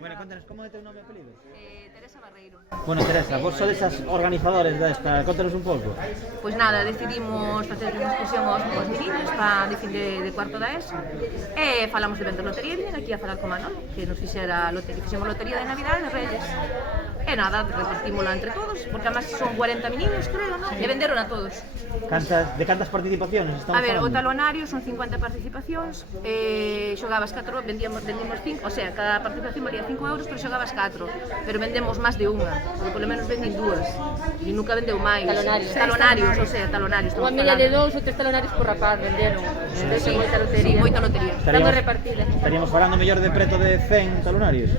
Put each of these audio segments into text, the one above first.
Bueno, cuéntanos, ¿cómo é teu nome e apelido? Teresa Barreiro. Bueno, Teresa, vos sodes as organizadores desta, contanos un pouco. Pois nada, decidimos facer unha excursión aos meninos para de fin de cuarto da ESO e falamos de vender lotería e vinen aquí a falar con Manolo, que nos fixera lotería, fixemos lotería de Navidad e de Reyes. E nada, repartímola entre todos, porque además son 40 meninos, creo, ¿no? E venderon a todos. De cantas participaciones estamos A ver, falando? o talonario son 50 participacións, xogabas 4, vendimos 5, o sea, cada participación valía 5 euros, pero xogabas 4, pero vendemos máis de unha, porque polo menos vendín 2, e nunca vendeu máis. Talonarios, o sea, talonarios. Unha media de 2 ou 3 talonarios por rapaz venderon. Sí, moita lotería. Sí, moita lotería. Estamos repartidas. Estaríamos falando mellor de preto de 100 talonarios.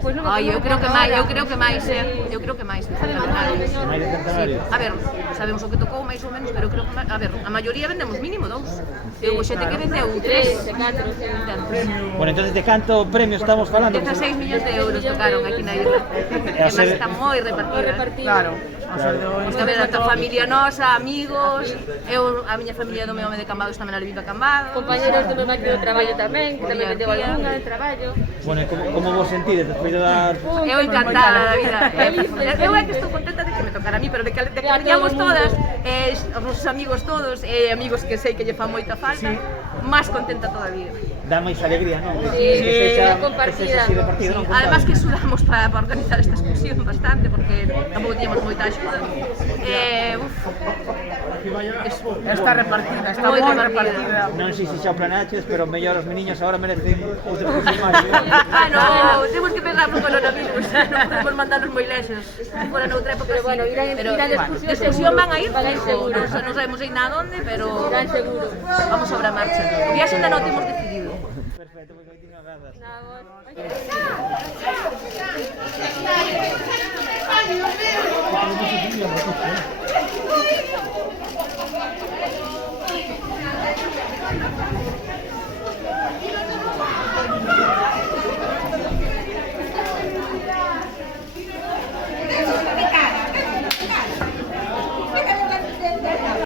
Pois non, Ai, eu creo que máis, eu creo que máis de talonarios. Máis de 100 talonarios. A ver, sabemos o que tocou máis ou menos, pero creo que, a ver, a maioría vendemos mínimo 2. Eu xente que vendeu 3, 4, Bueno, entonces de canto premio estamos falando? 16 millóns de euros tocaron aquí na isla. E máis está moi repartida. Claro. A ver, a tua familia nosa, amigos, eu, a miña familia do meu home de Cambados tamén a Leviva Cambado. compañeros do meu máquina de traballo tamén, que tamén vendeu algunha de traballo. Bueno, como vos sentides despois de dar... Eu encantada da vida. Eu é que estou contenta de que me tocara a mí, pero de que veníamos todas, os nosos amigos todos, amigos que sei que lle fan moita falta, máis contenta todavía. Dá máis alegría, non? Sí, compartida. Además que sudamos para organizar esta excursión bastante, porque tampouco tiñamos moita axuda. Está repartida, está moi repartida. Non sei se xa o planeaches, pero mellor os meniños agora merecen outra excursión máis. No, temos que pensar no coronavirus, non podemos mandarnos moi lexos. Se fora noutra época, Pero bueno, irán pero de excursión van a ir, seguro. Non sabemos ainda a onde, pero Irán seguro. vamos sobre a marcha. O viaxe ainda non temos decidido. Perfecto, pois moitísimas grazas. Nada,